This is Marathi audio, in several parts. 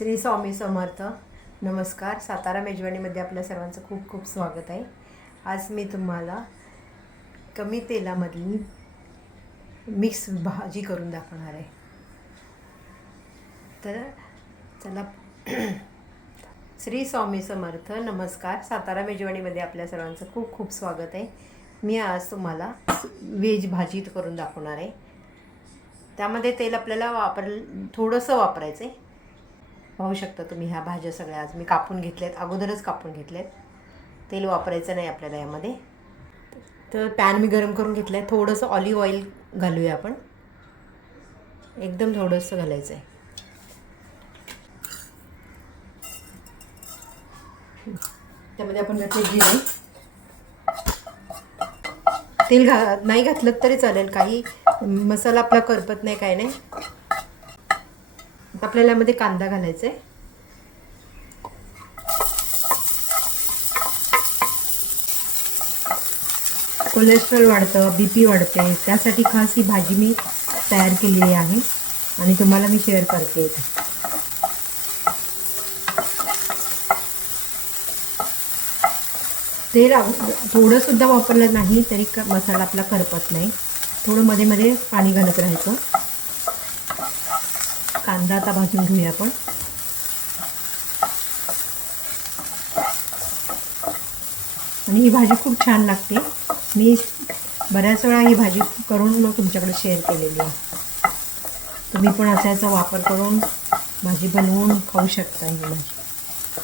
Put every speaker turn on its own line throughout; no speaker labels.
श्री स्वामी समर्थ. नमस्कार. सातारा मेजवानीमध्ये आपल्या सर्वांचं खूप खूप स्वागत आहे. आज मी तुम्हाला कमी तेलामधली मिक्स भाजी करून दाखवणार आहे. तर चला. श्री स्वामी समर्थ. नमस्कार. सातारा मेजवानीमध्ये आपल्या सर्वांचं खूप खूप स्वागत आहे. मी आज तुम्हाला व्हेज भाजी करून दाखवणार आहे. त्यामध्ये तेल आपल्याला वापर थोडंसं वापरायचं आहे पाहू शकता तुम्ही ह्या भाज्या सगळ्या. आज मी कापून घेतल्यात. अगोदरच कापून घेतल्यात. तेल वापरायचं नाही आपल्याला यामध्ये. तर पॅन मी गरम करून घेतलं आहे थोडंसं ऑलिव्ह ऑइल घालूया आपण. एकदम थोडंसं घालायचं आहे त्यामध्ये आपण घातले जिरे. तेल घा नाही घातलं तरी चालेल. काही मसाला आपला करपत नाही काय नाही. आपल्याला यामध्ये कांदा घालायचा आहे. कोलेस्ट्रॉल वाढतं बी पी वाढते. त्यासाठी खास ही भाजी मी तयार केलेली आहे आणि तुम्हाला मी शेअर करते. इथे तेल थोडंसुद्धा वापरलं नाही तरी क मसाला आपला करपत नाही. थोडं मध्ये मध्ये पाणी घालत राहायचं. कांदा आता भाजून घेऊया आपण. आणि ही भाजी खूप छान लागते. मी बऱ्याच वेळा ही भाजी करून मग तुमच्याकडे शेअर केलेली आहे. तुम्ही पण असा याचा वापर करून भाजी बनवून खाऊ शकता ही भाजी.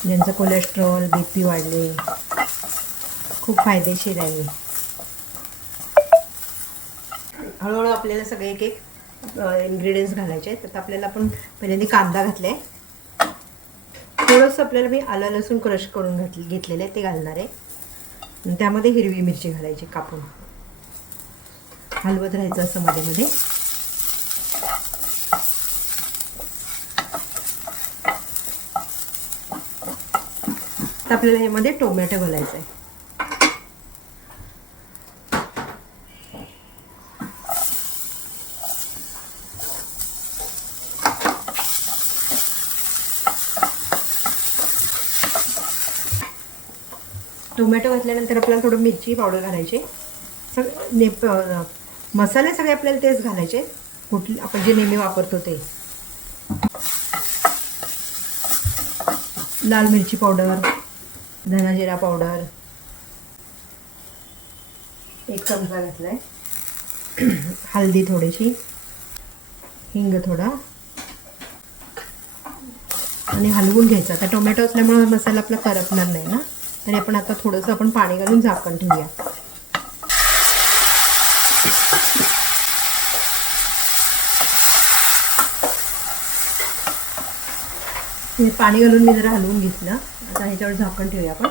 ज्यांचं कोलेस्ट्रॉल बी पी वाढले खूप फायदेशीर आहे. हळूहळू आपल्याला सगळे एक एक इन्ग्रेडियंट्स घालायचे आहेत. तर आपल्याला आपण पहिल्यांदा कांदा घातला आहे थोडंसं आपल्याला मी आलं लसूण क्रश करून घात घेतलेलं आहे ते घालणार आहे. त्यामध्ये हिरवी मिरची घालायची कापून. हलवत राहायचं असं मध्ये मध्ये. तर आपल्याला यामध्ये टोमॅटो घालायचं आहे टोमॅटो घातल्यानंतर आपल्याला थोडं मिरची पावडर घालायची. सग नेप मसाले सगळे आपल्याला तेच घालायचे. कुठले आपण जे नेहमी वापरतो ते. लाल मिरची पावडर धनाजिरा पावडर. एक चमचा घातला आहे हळदी थोडीशी. हिंग थोडा. आणि हलवून घ्यायचा. आता टोमॅटो असल्यामुळे मसाला आपला करपणार नाही ना. आणि आपण आता थोडंसं आपण पाणी घालून झाकण ठेवूया. हे पाणी घालून मी जरा हलवून घेतलं. आता ह्याच्यावर झाकण ठेवूया आपण.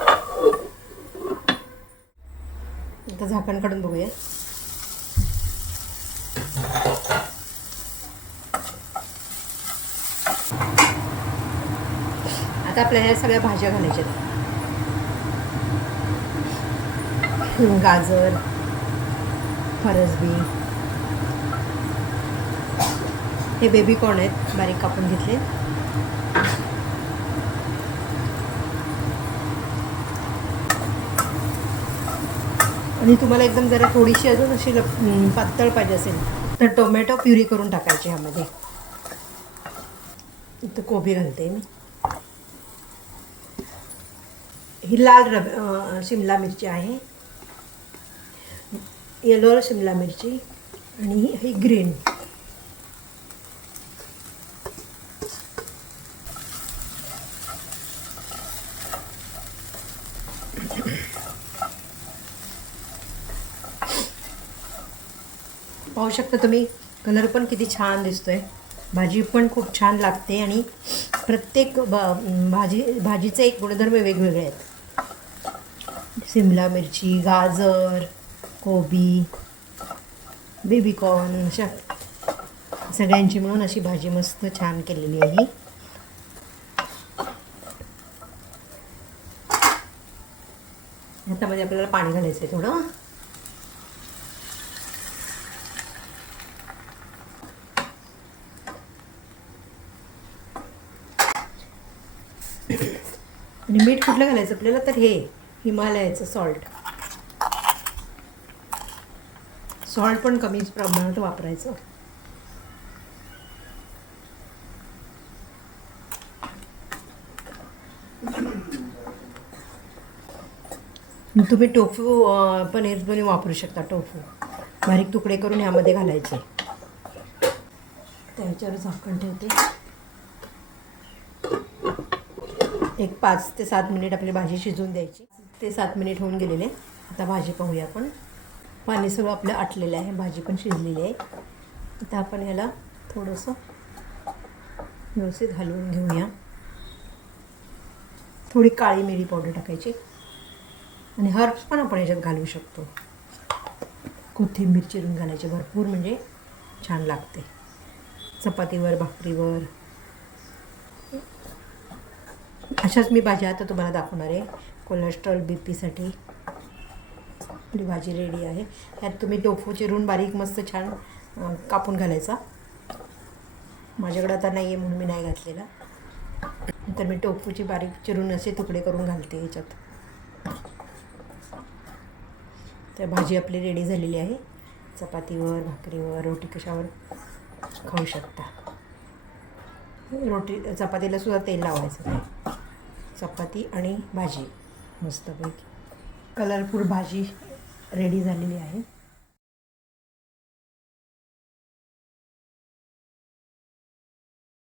आता झाकण काढून बघूया. आता आपल्याला ह्या सगळ्या भाज्या घालायच्या गाजर फरसबी हे बेबी कॉर्न आहेत. बारीक कापून घेतले. आणि तुम्हाला एकदम जरा थोडीशी अजून अशी पातळ पाहिजे असेल तर टोमॅटो प्युरी करून टाकायची ह्यामध्ये. इथं कोबी घालते मी. ही लाल रब शिमला मिरची आहे. येलो शिमला मिरची आणि ही ग्रीन पाहू शकता तुम्ही कलर पण किती छान दिसतोय. भाजी पण खूप छान लागते आणि प्रत्येक भा भाजी भाजीचे एक गुणधर्म वेगवेगळे आहेत. शिमला मिरची गाजर कोबी बेबीकॉर्न अशा सगळ्यांची मिळून अशी भाजी मस्त छान केलेली आहे ही. ह्याच्यामध्ये आपल्याला पाणी घालायचं आहे थोडं. आणि मीठ कुठलं घालायचं आपल्याला? तर हे हिमालयाचं सॉल्ट सॉल्ट पण कमी प्रमाणात वापरायचं. तुम्ही टोफू पनीर पण वापरू शकता टोफू. बारीक तुकडे करून ह्यामध्ये घालायचे. त्याच्यावर झाकण ठेवते. एक पाच ते सात मिनिट आपली भाजी शिजवून द्यायची. ते सात मिनिट होऊन गेलेले. आता भाजी पाहूया आपण. पाणी सगळं आपलं आटलेलं आहे भाजी पण शिजलेली आहे. आता आपण याला थोडंसं व्यवस्थित हलवून घेऊया. थोडी काळी मिरी पावडर टाकायची. आणि हर्ब्स पण आपण याच्यात घालू शकतो. कोथिंबीर चिरून घालायची भरपूर म्हणजे छान लागते. चपातीवर भाकरीवर. अशाच मी भाज्या आता तुम्हाला दाखवणार आहे. कोलेस्ट्रॉल बी पीसाठी आपली भाजी रेडी आहे. त्यात तुम्ही टोफू चिरून बारीक मस्त छान कापून घालायचा. माझ्याकडे आता नाही आहे म्हणून मी नाही घातलेला. तर मी टोफूची बारीक चिरून असे तुकडे करून घालते याच्यात. तर भाजी आपली रेडी झालेली आहे. चपातीवर भाकरीवर रोटी कशावर खाऊ शकता. रोटी चपातीला सुद्धा तेल लावायचं. नाही चपाती आणि भाजी मस्तपैकी. कलरफुल भाजी रेडी झालेली आहे.